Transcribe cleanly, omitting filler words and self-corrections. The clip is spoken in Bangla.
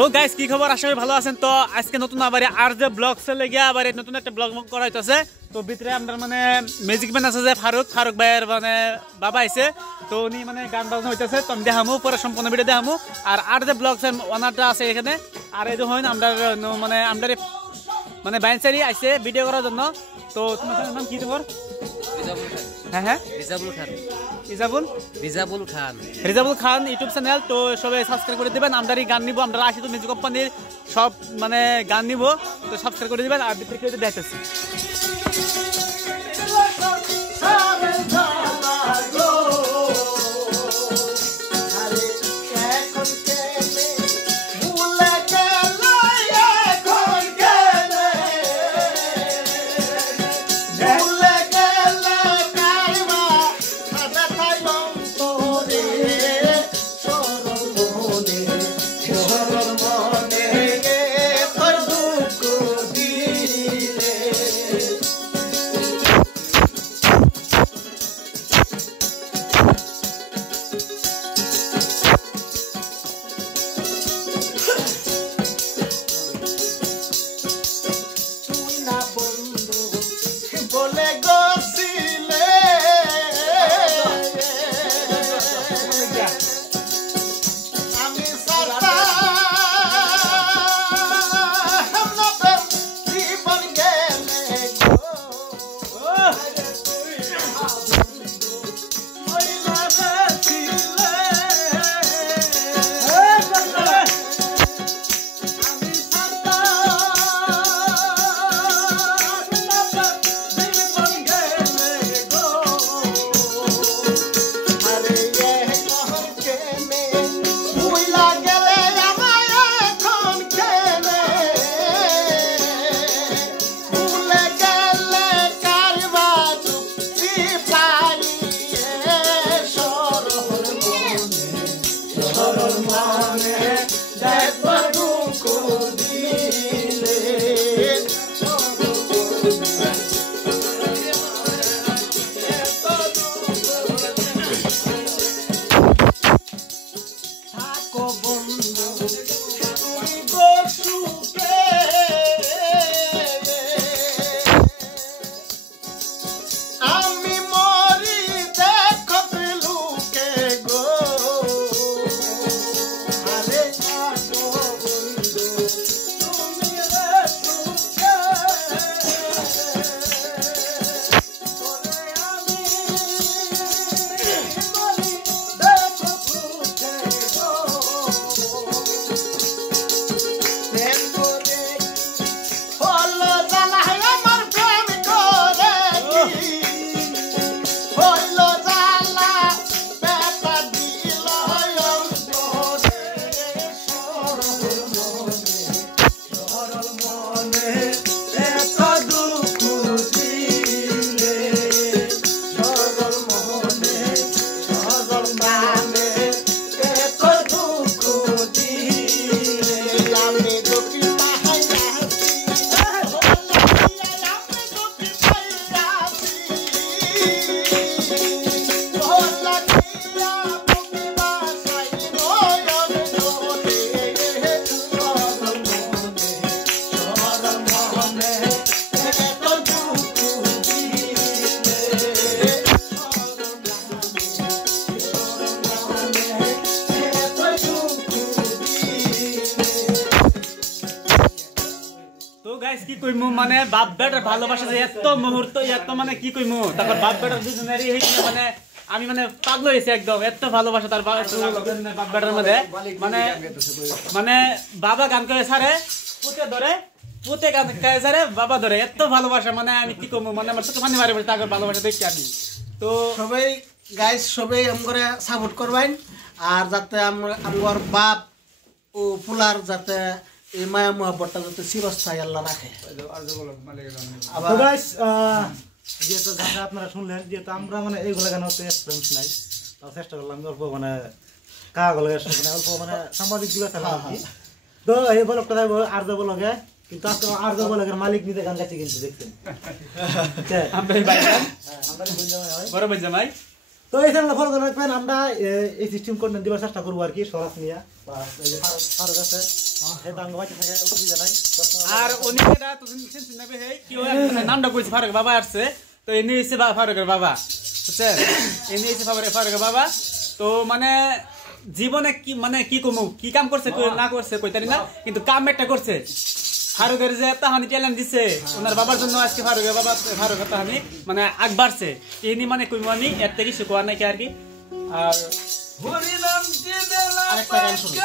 তো গাইস কি খবর, আশা করি ভালো আছেন। তো আজকে নতুন আবার আর যে ব্লগ চলে গিয়ে আবার নতুন একটা ব্লগ করা হইতেছে। তো ভিতরে আমরা মানে মিউজিক ম্যান আছে যে ফারুক ভাইয়ের মানে বাবা আইছে, তো উনি মানে গান বাজনা হইতেছে। তো আমি দেখামু পরে সম্পূর্ণ ভিডিও দেখামু। আর যে ব্লগ ওনারটা আছে এখানে। আর এই দেখুন আমরা মানে আমরা মানে বাইনসারি আইছে ভিডিও করার জন্য। তো তোমার নাম কি তোমার? হ্যাঁ হ্যাঁ রিজাবুল খান ইউটিউব চ্যানেল। তো সবাই সাবস্ক্রাইব করে দিবেন। আমরা গান নিব, আমরা আসি তো মিউজিক কোম্পানির সব মানে গান নিব, তো সাবস্ক্রাইব করে দিবেন। আর ভিতরে দেখতেছি কি কইমু মানে বাপ বেটার ভালোবাসা যে এত মুহূর্ত এত মানে কি কইমু। তারপর বাপ বেটার দুজনেরই হইছে মানে আমি মানে পাগল হইছে একদম, এত ভালোবাসা তার বাপ বেটার মধ্যে। মানে মানে বাবা গান করে সারে পুতে ধরে, পুতে গান করে সারে বাবা ধরে, এত ভালোবাসা মানে আমি কি কইমু। মানে আমার চোখে পানি মারে পড়ে তার ভালোবাসা দেখি আমি। তো সবাই গাইস সবাই আমগরে সাপোর্ট করবেন। আর যাতে আমগর বাপ ও ফুলার যাতে এই মায়া মহব্বতটা যাতে চিরস্থায়ী আল্লাহ রাখে। তো গাইস যেহেতু গানটা আপনারা শুনলেন, যেহেতু আমরা মানে এইগুলো গান হচ্ছে এক্সপিরিয়েন্স নাই, তাও চেষ্টা করলাম অল্প মানে কাগজ মানে অল্প মানে সাংবাদিক দিবে আর কি। তো এই ব্লগটা আর যে ব্লগে কিন্তু আজকে আর যে ব্লগের মালিক নিজে গান গাইছে কিন্তু দেখছেন আমরা ভাই জামাই হয়, বড় ভাই জামাই। তো এই চ্যানেল ফলো করে রাখবেন আমরা এই সিস্টেম কন্টেন্ট দিবার চেষ্টা করবো আর কি সরাস নিয়ে এই যে ফারুক আছে এই দাঙ্গ বাকি থাকে অসুবিধা নাই আর অনেকেরা তো চিনতে নেবে হে কেউ নামটা কইছে ফারুক বাবা আসছে তো এনে এসে ফারুকের বাবা বুঝছেন এনে এসে ফারুকের বাবা তো মানে জীবনে কি মানে কি কমু কি কাম করছে না করছে কইতারি না কিন্তু কাম একটা করছে ফারুকের যে তাহানি ট্যালেন্ট দিছে ওনার বাবার জন্য আজকে ফারুকের তাহানি মানে আগ বাড়ছে ইনি মানে কইমু আমি এর থেকে শিখোয়া নাকি আর কি আর আরেকটা গান শুনি